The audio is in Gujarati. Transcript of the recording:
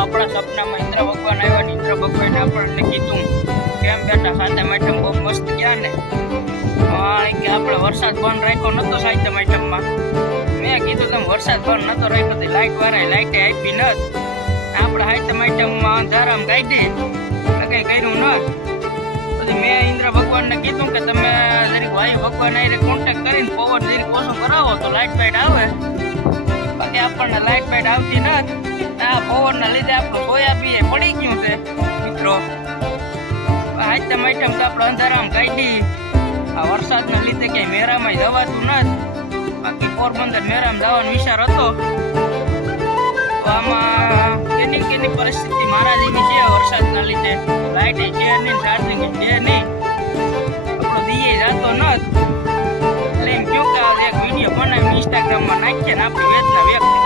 આપણા સપનામાં ઇન્દ્ર ભગવાન આવ્યા ને ઇન્દ્ર ભગવાને આપણને કીધું કેમ બેટા સાથે આઈટમ બહુ મસ્ત ગયા ને? કે આપણે વરસાદ બંધ રાખ્યો નતો સાહિત્ય આઈટમમાં મેં. કીધું તમે વરસાદ બંધ નતો રાખ્યો તો લાઈટ વાળા લાઈટે આપી ન આપણે સાતમ આઈટમમાં અંધારામ કાઢી તો કઈ કર્યું ન પછી મેં ઇન્દ્ર ભગવાનને કીધું કે તમે જરીક વાયુ ભગવાન આવીને કોન્ટેક્ટ કરીને પવન જરીક ઓછું કરાવો તો લાઇટ ફાઇટ આવે. બાકી આપણને લાઇટ ફાઇટ આવતી નથી આ પવનના લીધે આપણું સોયાબી પડી ગયું છે. મિત્રો આઈટમ આઈટમ તો આપણે અંધારામ કાઢી આ વરસાદના લીધે ક્યાંય મેરામાં જવાતું નથી બાકી પોરબંદર મેરામ જવાનો વિચાર હતો. આમાં કેની કેની પરિસ્થિતિ મહારાજીની છે વરસાદના લીધે? લાઇટ છે નહીં ચાર્જિંગ છે નહીં. આપણો દીએ જાતો નથી એટલે એમ કહ્યું કે એક વીડિયો બનાવીને ઇન્સ્ટાગ્રામમાં નાખીએ ને આપણી વેદના વ્યક્ત